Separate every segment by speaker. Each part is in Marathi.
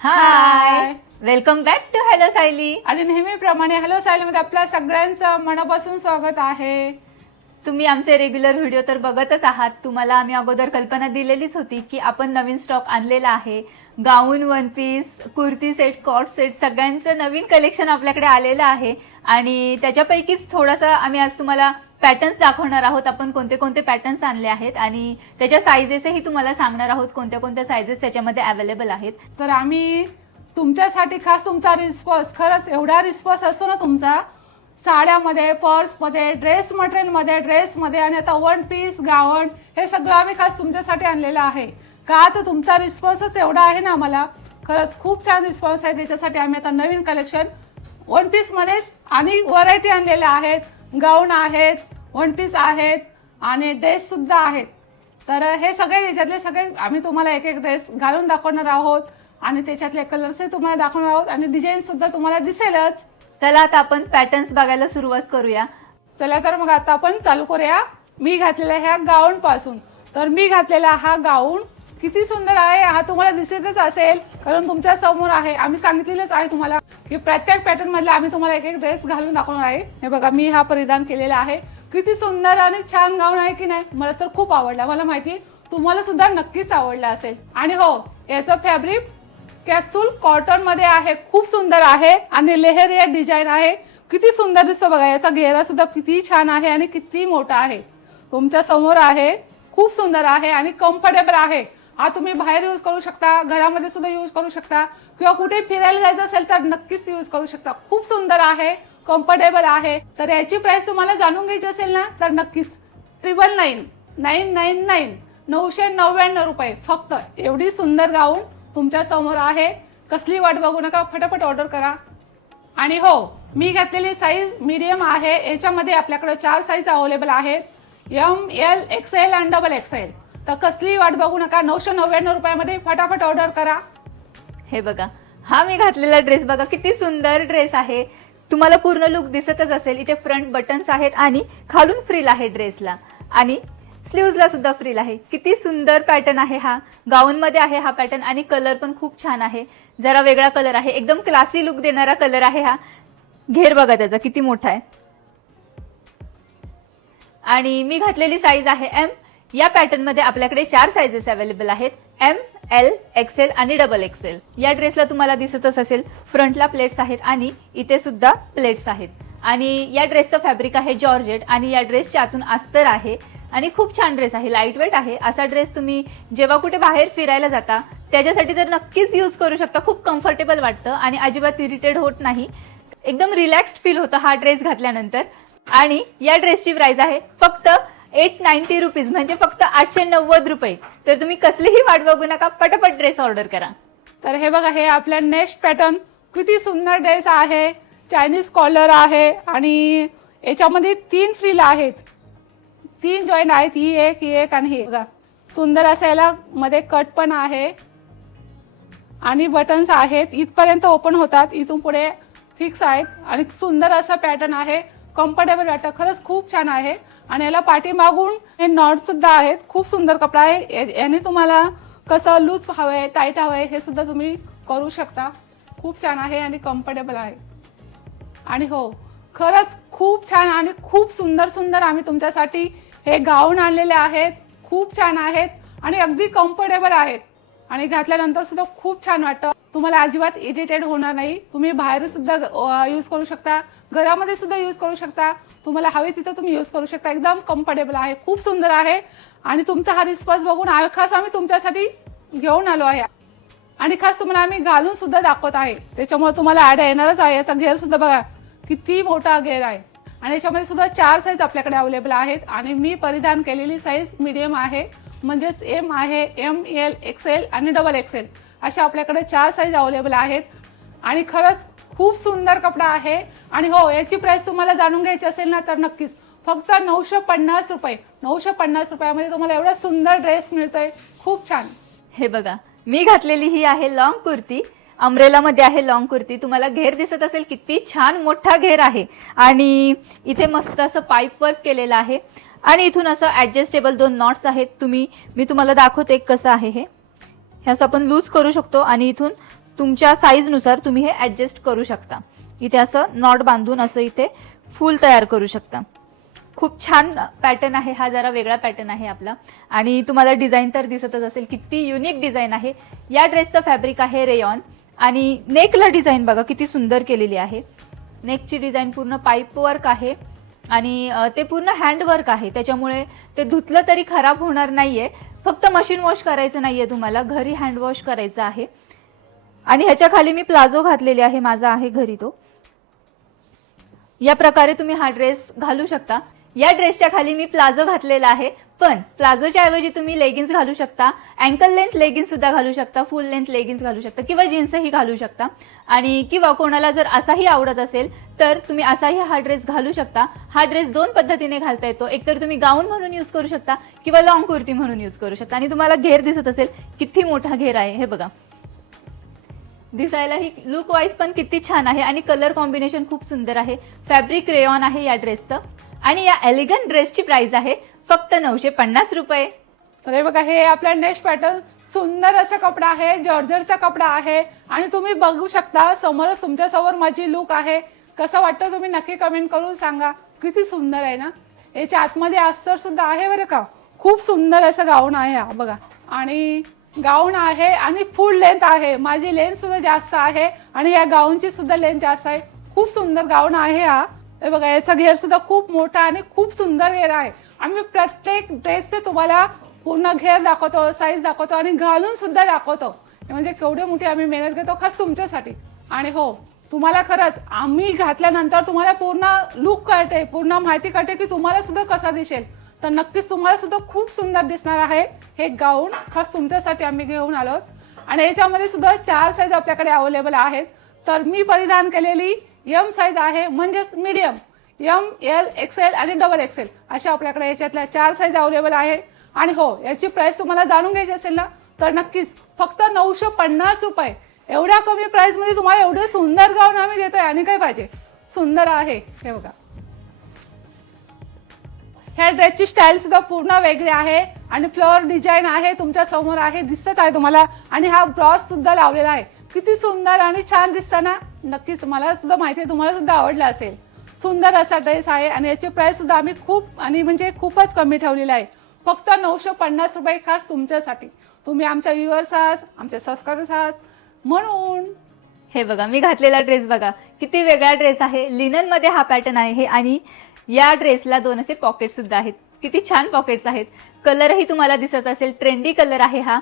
Speaker 1: Hi welcome back to hello Sayali
Speaker 2: आणि नेहमीप्रमाणे हॅलो सायलीमध्ये आपल्या सगळ्यांचं मनापासून स्वागत आहे.
Speaker 1: तुम्ही आमचे रेग्युलर व्हिडिओ तर बघतच आहात. तुम्हाला आम्ही अगोदर कल्पना दिलेलीच होती की आपण नवीन स्टॉक आणलेला आहे. Gown one piece kurti set coat set सगळ्यांचं नवीन कलेक्शन आपल्याकडे आलेलं आहे. आणि त्याच्यापैकीच थोडासा आम्ही आज तुम्हाला पॅटर्न्स दाखवणार आहोत. आपण कोणते कोणते पॅटर्न्स आणले आहेत आणि त्याच्या साईजेसही तुम्हाला सांगणार आहोत कोणत्या कोणत्या सायझेस त्याच्यामध्ये अवेलेबल आहेत.
Speaker 2: तर आम्ही तुमच्यासाठी खास तुमचा रिस्पॉन्स खरंच एवढा रिस्पॉन्स असतो ना तुमचा साड्यामध्ये पर्समध्ये ड्रेस मटेरियलमध्ये ड्रेसमध्ये आणि आता वन पीस गावण हे सगळं आम्ही खास तुमच्यासाठी आणलेलं आहे. का तर तुमचा रिस्पॉन्सच एवढा आहे ना आम्हाला. खरंच खूप छान रिस्पॉन्स आहे. त्याच्यासाठी आम्ही आता नवीन कलेक्शन वन पीसमध्येच आणि व्हरायटी आणलेल्या आहेत. गाऊन आहेत वन पीस आहेत आणि ड्रेससुद्धा आहेत. तर हे सगळे त्याच्यातले सगळे आम्ही तुम्हाला एक एक ड्रेस घालून दाखवणार आहोत. आणि त्याच्यातले कलर्सही तुम्हाला दाखवणार आहोत. आणि डिझाईनसुद्धा तुम्हाला दिसेलच.
Speaker 1: चला आता आपण पॅटर्न्स बघायला सुरुवात करूया.
Speaker 2: चला तर मग आता आपण चालू करूया. मी घातलेल्या ह्या गाऊन पासून. तर मी घातलेला हा गाऊन किती सुंदर आहे हा तुम्हाला दिसतच असेल. कारण तुमच्यासमोर आहे. आम्ही सांगितलेलंच आहे तुम्हाला की प्रत्येक पॅटर्न मधला आम्ही तुम्हाला एक एक ड्रेस घालून दाखवणार आहे. हे बघा मी हा परिधान केलेला आहे. किती सुंदर आणि छान गाऊन आहे की नाही मला तर खूप आवडला. मला माहिती तुम्हाला सुद्धा नक्कीच आवडला असेल. आणि हो याचं फॅब्रिक कॅप्सूल कॉटनमध्ये आहे खूप सुंदर आहे आणि लेहरिया डिझाईन आहे. किती सुंदर दिसतो बघा याचा घेरा सुद्धा किती छान आहे आणि किती मोठा आहे. तुमच्यासमोर आहे खूप सुंदर आहे आणि कम्फर्टेबल आहे. हा तुम्ही बाहेर यूज करू शकता घरामध्ये सुद्धा यूज करू शकता किंवा कुठे फिरायला जायचं असेल तर नक्कीच यूज करू शकता. खूप सुंदर आहे कम्फर्टेबल आहे. तर याची प्राइस तुम्हाला जाणून घ्यायची असेल ना तर नक्कीच triple nine nine nine nine नऊशे नव्याण्णव रुपये फक्त. एवढी सुंदर गाऊन तुमच्यासमोर आहे. कसली वाट बघू नका फटाफट ऑर्डर करा. आणि हो मी घातलेली साईज मीडियम आहे. याच्यामध्ये आपल्याकडे चार साईज अवेलेबल आहेत. एम एल एक्सेल आणि डबल एक्सेल तर कसली वाट बघू नका नऊशे नव्याण्णव रुपयामध्ये फटाफट ऑर्डर करा.
Speaker 1: हे बघा हा मी घातलेला ड्रेस बघा किती सुंदर ड्रेस आहे. तुम्हाला पूर्ण लुक दिसतच असेल. इथे फ्रंट बटन्स आहेत आणि खालून फ्रील आहे ड्रेसला आणि स्लीव्हजला सुद्धा फ्रील आहे. किती सुंदर पॅटर्न आहे हा. गाऊनमध्ये आहे हा पॅटर्न आणि कलर पण खूप छान आहे. जरा वेगळा कलर आहे. एकदम क्लासी लुक देणारा कलर आहे हा. घेर बघा त्याचा किती मोठा आहे. आणि मी घातलेली साईज आहे एम या पॅटर्नमध्ये आपल्याकडे चार साईजेस अवेलेबल आहेत. एम एल एक्सेल आणि डबल एक्सेल या ड्रेसला तुम्हाला दिसतच असेल. फ्रंटला प्लेट्स आहेत आणि इथे सुद्धा प्लेट्स आहेत. आणि या ड्रेसचं फॅब्रिक आहे जॉर्जेट आणि या ड्रेसच्या आतून अस्तर आहे. आणि खूप छान ड्रेस आहे लाइट वेट आहे. असा ड्रेस तुम्ही जेव्हा कुठे बाहेर फिरायला जाता त्याच्यासाठी तर नक्कीच यूज करू शकता. खूप कम्फर्टेबल वाटतं आणि अजिबात इरिटेड होत नाही. एकदम रिलॅक्स्ड फील होतं हा ड्रेस घातल्यानंतर. आणि या ड्रेसची प्राइस आहे फक्त एट नाईन्टी रुपीज म्हणजे फक्त आठशे नव्वद रुपये. तर तुम्ही कसलीही वाट बघू नका पटापट ड्रेस ऑर्डर करा.
Speaker 2: तर हे बघा हे आपल्या नेक्स्ट पॅटर्न किती सुंदर ड्रेस आहे. चायनीज कॉलर आहे आणि याच्यामध्ये तीन फ्रील आहेत. तीन जॉईंट आहेत ही एक ही एक आणि ही. बघा सुंदर असं याला मध्ये कट पण आहे. आणि बटन्स आहेत. इथपर्यंत ओपन होतात. इथून पुढे फिक्स आहेत. आणि सुंदर असं पॅटर्न आहे. कम्फर्टेबल वाटतं. खरंच खूप छान आहे. आणि याला पाठीमागून हे नॉट सुद्धा आहेत. खूप सुंदर कपडा आहे. या- याने तुम्हाला कसं लूज हवंय टाईट हवंय हे सुद्धा तुम्ही करू शकता. खूप छान आहे आणि कम्फर्टेबल आहे. आणि हो खरंच खूप छान आणि खूप सुंदर सुंदर आम्ही तुमच्यासाठी हे गाऊन आणलेले आहेत खूप छान आहेत आणि अगदी कम्फर्टेबल आहेत. आणि घातल्यानंतर सुद्धा खूप छान वाटतं. तुम्हाला अजिबात इरिटेड होणार नाही. तुम्ही बाहेर सुद्धा यूज करू शकता. घरामध्ये सुद्धा यूज करू शकता. तुम्हाला हवे तिथं तुम्ही यूज करू शकता. एकदम कम्फर्टेबल आहे. खूप सुंदर आहे. आणि तुमचा हा रिस्पॉन्स बघून खास आम्ही तुमच्यासाठी घेऊन आलो आहे. आणि खास तुम्हाला आम्ही घालून सुद्धा दाखवत आहे. त्याच्यामुळे तुम्हाला ॲड येणारच आहे. याचा घेर सुद्धा बघा. किती मोठा घेर आहे. आणि याच्यामध्ये सुद्धा चार साईज आपल्याकडे अवेलेबल आहेत. आणि मी परिधान केलेली साईज मीडियम आहे म्हणजेच एम आहे एम एल एक्सेल आणि डबल एक्सेल अशा आपल्याकडे चार साईज अवेलेबल आहेत. आणि खरंच खूप सुंदर कपडा आहे. आणि हो याची प्राईस तुम्हाला जाणून घ्यायची असेल ना तर नक्कीच. फक्त नऊशे पन्नास रुपये. नऊशे पन्नास रुपयामध्ये तुम्हाला एवढा सुंदर ड्रेस मिळतोय. खूप छान.
Speaker 1: हे बघा मी घातलेली ही आहे लॉंग कुर्ती. अमरेला मध्ये आहे लॉंग कुर्ती. तुम्हाला घेर दिसत असेल किती छान मोठा घेर आहे. आणि इथे मस्त असं पाईप वर्क केलेलं आहे. आणि इथून असं ऍडजस्टेबल दोन नॉट्स आहेत. तुम्ही मी तुम्हाला दाखवते कसं आहे हे. हे असं आपण लूज करू शकतो आणि इथून तुमच्या साईजनुसार तुम्ही हे ॲडजस्ट करू शकता. इथे असं नॉट बांधून असं इथे फूल तयार करू शकता. खूप छान पॅटर्न आहे. हा जरा वेगळा पॅटर्न आहे आपला. आणि तुम्हाला डिझाईन तर दिसतच असेल. किती युनिक डिझाईन आहे. या ड्रेसचं फॅब्रिक आहे रेयॉन आणि नेकला डिझाईन बघा किती सुंदर केलेली आहे. नेकची डिझाईन पूर्ण पाईप वर्क आहे आणि ते पूर्ण हँडवर्क आहे. त्याच्यामुळे ते धुतलं तरी खराब होणार नाही आहे फक्त मशीन वॉश करायचं नाही आहे तुम्हाला घरी हँडवॉश करायचं आहे. आणि ह्याच्या खाली मी प्लाझो घातलेले आहे माझा आहे घरी तो. या प्रकारे तुम्ही हा ड्रेस घालू शकता. या ड्रेसच्या खाली मी प्लाझो घातलेला आहे. पण प्लाझोच्या ऐवजी तुम्ही लेगिन्स घालू शकता. अँकल लेंथ लेगिन्स सुद्धा घालू शकता. फुल लेंथ लेगिन्स घालू शकता. किंवा जीन्सही घालू शकता. आणि किंवा कोणाला जर असाही आवडत असेल तर तुम्ही असाही हा ड्रेस घालू शकता. हा ड्रेस दोन पद्धतीने घालता येतो. एकतर तुम्ही गाऊन म्हणून यूज करू शकता किंवा लॉंग कुर्ती म्हणून यूज करू शकता. आणि तुम्हाला घेर दिसत असेल किती मोठा घेर आहे हे बघा. दिसायलाही लुक वाईज पण किती छान आहे आणि कलर कॉम्बिनेशन खूप सुंदर आहे. फॅब्रिक रेऑन आहे या ड्रेसचं आणि या एलिगंट ड्रेसची प्राइस आहे फक्त नऊशे पन्नास रुपये.
Speaker 2: तर हे बघा हे आपला नेक्स्ट पॅटर्न सुंदर असा कपडा आहे जॉर्जरचा कपडा आहे आणि तुम्ही बघू शकता समोरच तुमच्यासमोर माझी लुक आहे. कसं वाटतं तुम्ही नक्की कमेंट करून सांगा. किती सुंदर आहे ना? याच्या आतमध्ये अस्तर सुद्धा आहे बरं का? खूप सुंदर असं गाऊन आहे हा बघा. आणि गाऊन आहे आणि फुल लेंथ आहे. माझी लेंथ सुद्धा जास्त आहे आणि या गाऊनची सुद्धा लेंथ जास्त आहे. खूप सुंदर गाऊन आहे हा. हे बघा याचा घेर सुद्धा खूप मोठा आणि खूप सुंदर घेर आहे. आम्ही प्रत्येक ड्रेसचे तुम्हाला पूर्ण घेर दाखवतो साईज दाखवतो आणि घालून सुद्धा दाखवतो. म्हणजे केवढी मोठी आम्ही मेहनत घेतो खास तुमच्यासाठी. आणि हो तुम्हाला खरंच आम्ही घातल्यानंतर तुम्हाला पूर्ण लुक कळते पूर्ण माहिती कळते की तुम्हाला सुद्धा कसा दिसेल. तर नक्कीच तुम्हाला सुद्धा खूप सुंदर दिसणार आहे. हे गाऊन खास तुमच्यासाठी आम्ही घेऊन आलो आणि याच्यामध्ये सुद्धा चार साईज आपल्याकडे अवेलेबल आहेत. तर मी परिधान केलेली यम साईज आहे म्हणजेच मीडियम यम एल एक्सेल आणि डबल एक्सेल अशा आपल्याकडे याच्यातल्या चार साईज अवेलेबल आहे. आणि हो याची प्राईस तुम्हाला जाणून घ्यायची असेल ना तर नक्कीच फक्त नऊशे पन्नास रुपये. एवढ्या कमी प्राईसमध्ये तुम्हाला एवढे सुंदर गाऊन आम्ही देतोय आणि काय पाहिजे? सुंदर आहे. हे बघा. ह्या ड्रेसची स्टाईल सुद्धा पूर्ण वेगळी आहे आणि फ्लोअर डिझाईन आहे तुमच्यासमोर आहे दिसत आहे तुम्हाला. आणि हा ब्रॉस सुद्धा लावलेला आहे. किती सुंदर आणि छान दिसतं ना नक्कीच मला सुद्धा माहिती आहे तुम्हाला सुद्धा आवडला असेल. सुंदर असा ड्रेस आहे आणि याची प्राइस सुद्धा आम्ही खूप आणि म्हणजे खूपच कमी ठेवलेली आहे. फक्त नऊशे पन्नास रुपये खास तुमच्यासाठी. तुम्ही आमच्या व्ह्युअर्स आहात आमच्या सबस्क्रायबर्स आहात. म्हणून
Speaker 1: हे बघा मी घातलेला ड्रेस बघा. किती वेगळा ड्रेस आहे. लिननमध्ये हा पॅटर्न आहे आणि या ड्रेसला दोन असे पॉकेट सुद्धा आहेत. किती छान पॉकेट्स आहेत. कलरही तुम्हाला दिसत असेल ट्रेंडी कलर आहे हा.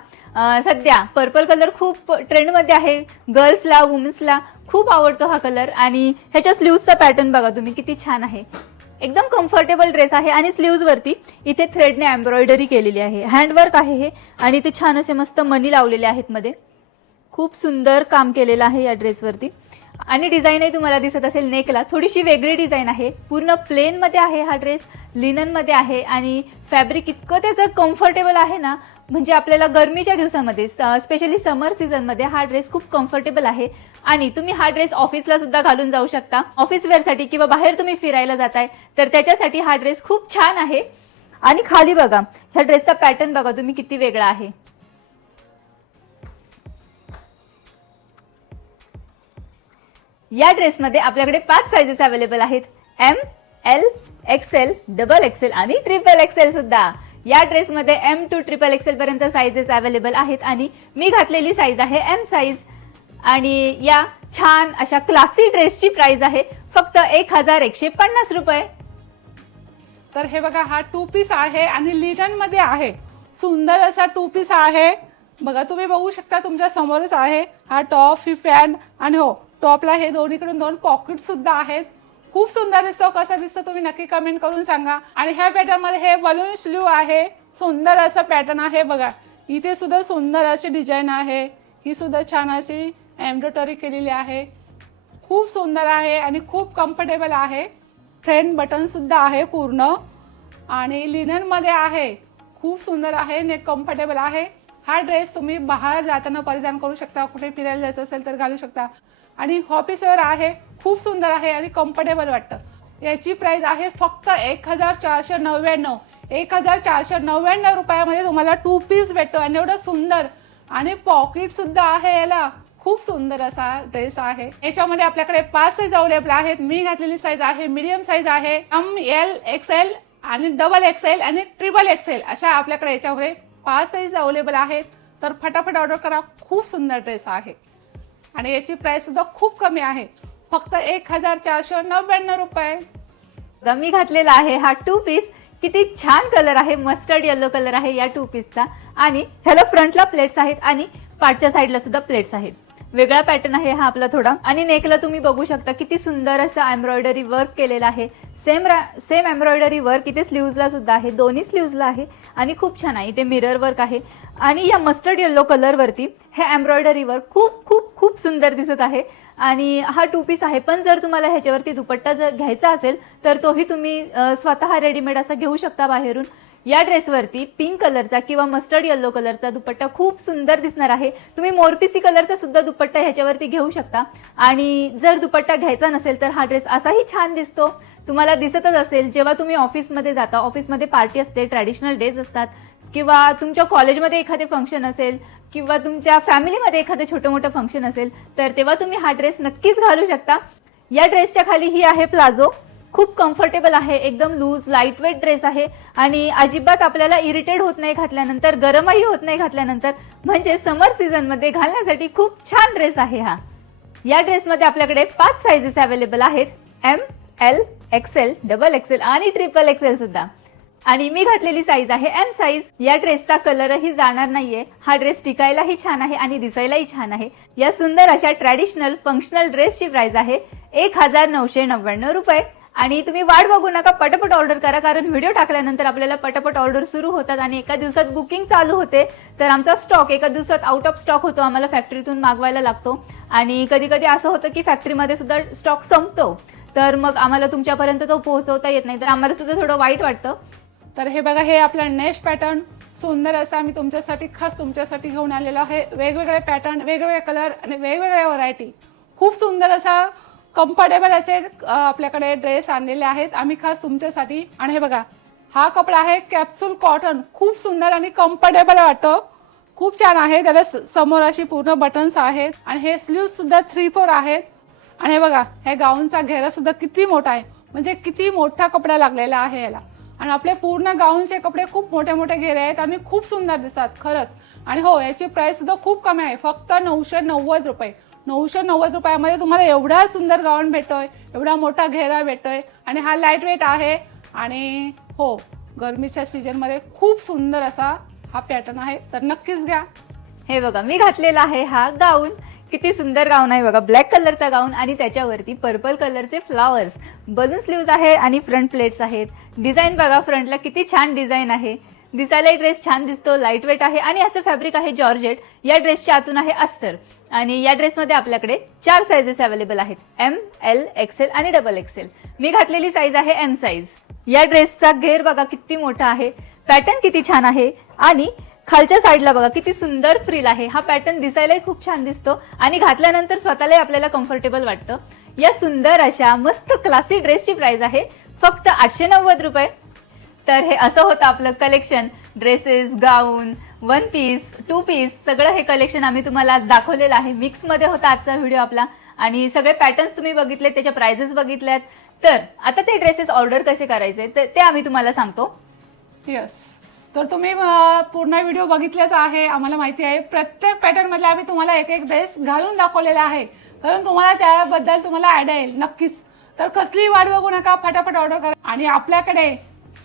Speaker 1: सध्या पर्पल कलर खूप ट्रेंडमध्ये आहे. गर्ल्सला वुमन्सला खूप आवडतो हा कलर आणि ह्याच्या स्लीव्हचा पॅटर्न बघा तुम्ही किती छान आहे. एकदम कम्फर्टेबल ड्रेस आहे आणि स्लीव्जवरती इथे थ्रेडने एम्ब्रॉयडरी केलेली आहे. हँडवर्क आहे हे आणि ते छान असे मस्त मनी लावलेले आहेत मध्ये. खूप सुंदर काम केलेलं आहे या ड्रेसवरती आणि डिझाईनही तुम्हाला दिसत असेल नेकला. थोडीशी वेगळी डिझाईन आहे. पूर्ण प्लेनमध्ये आहे हा ड्रेस लिननमध्ये आहे आणि फॅब्रिक इतकं त्याचं कम्फर्टेबल आहे ना म्हणजे आपल्याला गरमीच्या दिवसामध्ये स्पेशली समर सीझनमध्ये हा ड्रेस खूप कम्फर्टेबल आहे. आणि तुम्ही हा ड्रेस ऑफिसला सुद्धा घालून जाऊ शकता. ऑफिस वेअरसाठी किंवा बाहेर तुम्ही फिरायला जाताय तर त्याच्यासाठी हा ड्रेस खूप छान आहे. आणि खाली बघा ह्या ड्रेसचा पॅटर्न बघा तुम्ही किती वेगळा आहे. या ड्रेसमध्ये आपल्याकडे पाच साईजेस अवेलेबल आहेत. M L XL double XL आणि ट्रिपल एक्सेल सुद्धा. या ड्रेसमध्ये एम टू ट्रिपल एक्सेल पर्यंत साईजेस अवेलेबल आहेत आणि मी घातलेली साईज आहे एम साईज आणि या छान अशा क्लासी ड्रेसची प्राइस आहे. फक्त एक हजार एकशे पन्नास रुपये.
Speaker 2: तर हे बघा हा टू पीस आहे आणि लिननमध्ये आहे. सुंदर असा टू पीस आहे. बघा तुम्ही बघू शकता तुमच्या समोरच आहे हा टॉप ही पॅन्ट आणि हो टॉपला हे दोन्हीकडून दोन पॉकेट सुद्धा आहेत. खूप सुंदर दिसतो कसं दिसतं तुम्ही नक्की कमेंट करून सांगा. आणि ह्या पॅटर्नमध्ये हे बलून स्लीव आहे. सुंदर असं पॅटर्न आहे बघा. इथे सुद्धा सुंदर अशी डिझाईन आहे. ही सुद्धा छान अशी एम्ब्रॉयडरी केलेली आहे. खूप सुंदर आहे आणि खूप कम्फर्टेबल आहे. फ्रेंड बटन सुद्धा आहे पूर्ण. आणि लिननमध्ये आहे. खूप सुंदर आहे ने कम्फर्टेबल आहे. हा ड्रेस तुम्ही बाहेर जाताना परिधान करू शकता. कुठे फिरायला जायचं असेल तर घालू शकता. आणि ऑफिसवर आहे खूप सुंदर आहे आणि कम्फर्टेबल वाटतं. याची प्राईज आहे फक्त एक हजार चारशे नव्याण्णव. एक हजार चारशे नव्याण्णव रुपयामध्ये तुम्हाला टू पीस भेटतो आणि एवढं सुंदर. आणि पॉकेटसुद्धा आहे याला. खूप सुंदर असा ड्रेस आहे. याच्यामध्ये आपल्याकडे पाच साईज अवेलेबल आहेत. मी घातलेली साईज आहे मीडियम साईज आहे. एम एल एक्सेल आणि डबल एक्सेल आणि ट्रिपल एक्सेल अशा आपल्याकडे याच्यामध्ये पाच साईज अवेलेबल आहेत. तर फटाफट ऑर्डर करा. खूप सुंदर ड्रेस आहे. आणि याची प्राइस सुद्धा खूप कमी आहे. फक्त एक हजार चारशे नव्याण्णव रुपये.
Speaker 1: बघा, मी घातलेला आहे हा टू पीस किती छान कलर आहे. मस्टर्ड येलो कलर आहे या टू पीसचा आणि ह्याला फ्रंटला प्लेट्स आहेत आणि पाठच्या साईडला सुद्धा प्लेट्स आहेत. वेगळा पॅटर्न आहे हा आपला थोडा. आणि नेकला तुम्ही बघू शकता किती सुंदर असं एम्ब्रॉयडरी वर्क केलेलं आहे. सेम रा सेम एम्ब्रॉयडरी वर्क इथे स्लीव्जला सुद्धा आहे. दोन्ही स्लीव्जला आहे. आणि खूप छान आहे. इथे मिरर वर्क आहे. आणि या मस्टर्ड येल्लो कलरवरती हे एम्ब्रॉयडरीवर खूप खूप खूप सुंदर दिसत आहे. आणि हा टू पीस आहे. पण जर तुम्हाला ह्याच्यावरती दुपट्टा जर घ्यायचा असेल तर तोही तुम्ही स्वतः रेडीमेड असा घेऊ शकता बाहेरून. या ड्रेसवरती पिंक कलरचा किंवा मस्टर्ड येल्लो कलरचा दुपट्टा खूप सुंदर दिसणार आहे. तुम्ही मोरपिसी कलरचा सुद्धा दुपट्टा ह्याच्यावरती घेऊ शकता. आणि जर दुपट्टा घ्यायचा नसेल तर हा ड्रेस असाही छान दिसतो. तुम्हाला दिसतच असेल. जेव्हा तुम्ही ऑफिसमध्ये जाता ऑफिसमध्ये पार्टी असते ट्रॅडिशनल डेज असतात किंवा तुमच्या कॉलेजमध्ये एखादे फंक्शन असेल किंवा तुमच्या फॅमिलीमध्ये एखादं छोटं मोठं फंक्शन असेल तर तेव्हा तुम्ही हा ड्रेस नक्कीच घालू शकता. या ड्रेसच्या खाली ही आहे प्लाझो खूप कम्फर्टेबल आहे एकदम लूज लाईटवेट ड्रेस आहे. आणि अजिबात आपल्याला इरिटेड होत नाही घातल्यानंतर गरमही होत नाही घातल्यानंतर म्हणजे समर सीझनमध्ये घालण्यासाठी खूप छान ड्रेस आहे हा. या ड्रेसमध्ये आपल्याकडे पाच सायझेस अवेलेबल आहेत. M L XL double XL आणि ट्रिपल एक्सेल सुद्धा. आणि मी घातलेली साईज आहे एम साईज या ड्रेसचा कलरही जाणार नाहीये. हा ड्रेस टिकायलाही छान आहे आणि दिसायलाही छान आहे. या सुंदर अशा ट्रॅडिशनल फंक्शनल ड्रेसची प्राइस आहे एक हजार नऊशे नव्याण्णव रुपये. आणि तुम्ही वाट बघू नका पटापट ऑर्डर करा कारण व्हिडिओ टाकल्यानंतर आपल्याला पटापट ऑर्डर सुरू होतात आणि एका दिवसात बुकिंग चालू होते. तर आमचा स्टॉक एका दिवसात आउट ऑफ स्टॉक होतो आम्हाला फॅक्टरीतून मागवायला लागतो. आणि कधी कधी असं होतं की फॅक्टरीमध्ये सुद्धा स्टॉक संपतो. तर मग आम्हाला तुमच्यापर्यंत तो पोहोचवता येत नाही. तर आम्हाला सुद्धा थोडं वाईट वाटतं.
Speaker 2: तर हे बघा हे आपलं नेक्स्ट पॅटर्न सुंदर असं आम्ही तुमच्यासाठी खास तुमच्यासाठी घेऊन आलेलो आहे. वेगवेगळे पॅटर्न वेगवेगळे कलर आणि वेगवेगळ्या व्हरायटी खूप सुंदर असा कम्फर्टेबल असे आपल्याकडे ड्रेस आणलेले आहेत. आम्ही खास तुमच्यासाठी आणि हे बघा हा कपडा आहे कॅप्सूल कॉटन खूप सुंदर आणि कम्फर्टेबल वाटतं. खूप छान आहे. त्याला स- समोर अशी पूर्ण बटन्स आहेत. आणि हे स्लीव सुद्धा थ्री फोर आहेत. आणि हे बघा हे गाऊनचा घेरा सुद्धा किती मोठा आहे. म्हणजे किती मोठा कपडा लागलेला आहे याला. आणि आपले पूर्ण गाऊनचे कपडे खूप मोठे मोठे घेरे आहेत आणि खूप सुंदर दिसतात खरंच. आणि हो याची प्राईससुद्धा खूप कमी आहे. फक्त नऊशे नव्वद रुपये. नऊशे नव्वद रुपयामध्ये तुम्हाला एवढा सुंदर गाऊन भेटतोय एवढा मोठा घेरा भेटतोय आणि हा लाइट वेट आहे. आणि हो गरमीच्या सीजनमध्ये खूप सुंदर असा हा पॅटर्न आहे. तर नक्कीच घ्या.
Speaker 1: हे बघा मी घातलेला आहे हा गाऊन. किती सुंदर गाऊन आहे बघा. ब्लॅक कलरचा गाऊन आणि त्याच्यावरती पर्पल कलरचे फ्लावर्स बलून स्लीव्ज आहे आणि फ्रंट प्लेट्स आहेत. डिझाईन बघा फ्रंटला किती छान डिझाईन आहे. दिसायलाही ड्रेस छान दिसतो लाइट वेट आहे आणि याचं फॅब्रिक आहे जॉर्जेट. या ड्रेसच्या आतून आहे अस्तर. आणि या ड्रेसमध्ये आपल्याकडे चार सायझेस अवेलेबल आहेत. एम एल एक्सेल आणि डबल एक्सेल मी घातलेली साईज आहे एम साईज या ड्रेसचा घेर बघा किती मोठा आहे. पॅटर्न किती छान आहे. आणि खालच्या साईडला बघा किती सुंदर फ्रिल आहे. हा पॅटर्न दिसायलाही खूप छान दिसतो आणि घातल्यानंतर स्वतःलाही आपल्याला कम्फर्टेबल वाटतं. या सुंदर अशा मस्त क्लासी ड्रेसची प्राइस आहे. फक्त आठशे नव्वद रुपये. तर हे असं होतं आपलं collection dresses gown one piece two piece सगळं हे कलेक्शन आम्ही तुम्हाला आज दाखवलेलं आहे. मिक्समध्ये होता आजचा व्हिडिओ आपला. आणि सगळे पॅटर्न्स तुम्ही बघितले त्याच्या प्राइजेस बघितल्यात. तर आता ते ड्रेसेस ऑर्डर कसे करायचे ते ते आम्ही तुम्हाला सांगतो.
Speaker 2: येस तर तुम्ही पूर्ण व्हिडिओ बघितलाच आहे. आम्हाला माहिती आहे प्रत्येक पॅटर्न आम्ही तुम्हाला एक एक ड्रेस घालून दाखवलेला आहे. कारण तुम्हाला त्याबद्दल तुम्हाला आयडिया येईल नक्कीच. तर कसलीही वाट बघू नका फटाफट ऑर्डर करा. आणि आपल्याकडे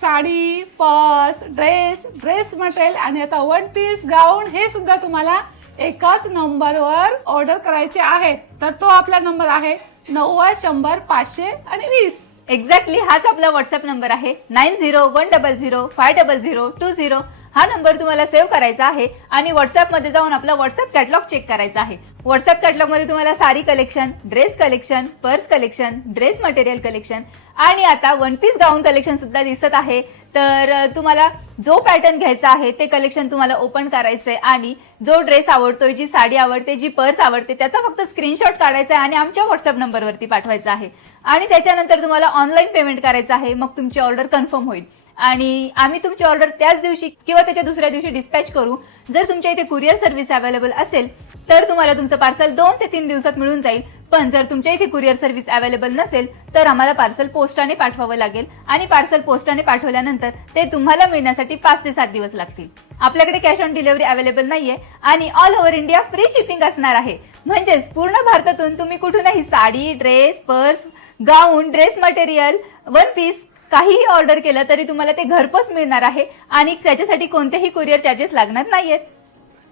Speaker 2: sari purse dress dress material आणि आता वन पीस गाऊन हे सुद्धा तुम्हाला एकाच नंबरवर ऑर्डर करायचे आहे. तर तो आपला नंबर आहे नव्वद शंभर पाचशे आणि वीस.
Speaker 1: एक्झॅक्टली हाच आपला व्हॉट्सअप नंबर आहे. Nine zero one double zero five double zero two zero. हा नंबर तुम्हाला सेव्ह करायचा आहे आणि व्हॉट्सअपमध्ये जाऊन आपला व्हॉट्सअप कॅटलॉग चेक करायचा आहे. व्हॉट्सअप कॅटलॉगमध्ये तुम्हाला sari collection dress collection purse collection dress material collection आणि आता वन पीस गाऊन कलेक्शन सुद्धा दिसत आहे. तर तुम्हाला जो पॅटर्न घ्यायचा आहे ते कलेक्शन तुम्हाला ओपन करायचंय आणि जो ड्रेस आवडतोय जी साडी आवडते जी पर्स आवडते त्याचा फक्त स्क्रीनशॉट काढायचा आहे आणि आमच्या व्हॉट्सअप नंबरवरती पाठवायचा आहे. आणि त्याच्यानंतर तुम्हाला ऑनलाईन पेमेंट करायचं आहे. मग तुमची ऑर्डर कन्फर्म होईल. आणि आम्ही तुमची ऑर्डर त्याच दिवशी किंवा त्याच्या दुसऱ्या दिवशी डिस्पॅच करू. जर तुमच्या इथे कुरिअर सर्व्हिस अवेलेबल असेल तर तुम्हाला तुमचं पार्सल दोन ते तीन दिवसात मिळून जाईल. पण जर तुमच्या इथे कुरिअर सर्व्हिस अवेलेबल नसेल तर आम्हाला पार्सल पोस्टाने पाठवावं लागेल. आणि पार्सल पोस्टाने पाठवल्यानंतर ते तुम्हाला मिळण्यासाठी पाच ते सात दिवस लागतील. आपल्याकडे कॅश ऑन डिलिव्हरी अवेलेबल नाहीये आणि all over India free shipping असणार आहे. म्हणजेच पूर्ण भारतातून तुम्ही कुठूनही sari dress purse gown dress material one piece काहीही ऑर्डर केलं तरी तुम्हाला ते घरपोच मिळणार आहे. आणि त्याच्यासाठी कोणतेही कुरिअर चार्जेस लागणार नाहीयेत.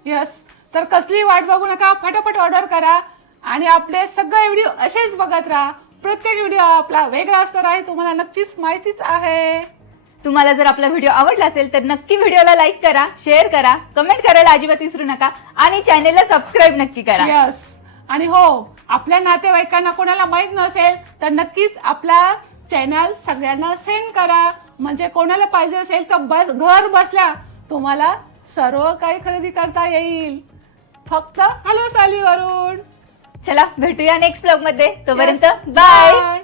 Speaker 2: यस तर कसली वाट बघू नका. फटाफट ऑर्डर करा. आणि आपले सगळे व्हिडिओ असेच बघत राहा. प्रत्येक व्हिडिओ आपला वेगळा असणार आहे. तुम्हाला नक्कीच माहितीच आहे.
Speaker 1: तुम्हाला जर आपला व्हिडिओ आवडला असेल तर नक्की व्हिडिओला लाईक करा शेअर करा कमेंट करायला अजिबात विसरू नका. आणि चॅनेलला सबस्क्राईब नक्की करा.
Speaker 2: यस आणि हो आपल्या नातेवाईकांना कोणाला माहीत नसेल तर नक्कीच आपला चॅनल सगळ्यांना सेंड करा म्हणजे कोणाला पाहिजे असेल तर बस घर बसल्या तुम्हाला सर्व काही खरेदी करता येईल फक्त हॅलो सालीवरून
Speaker 1: चला भेटूया नेक्स्ट ब्लॉगमध्ये तोपर्यंत. बाय.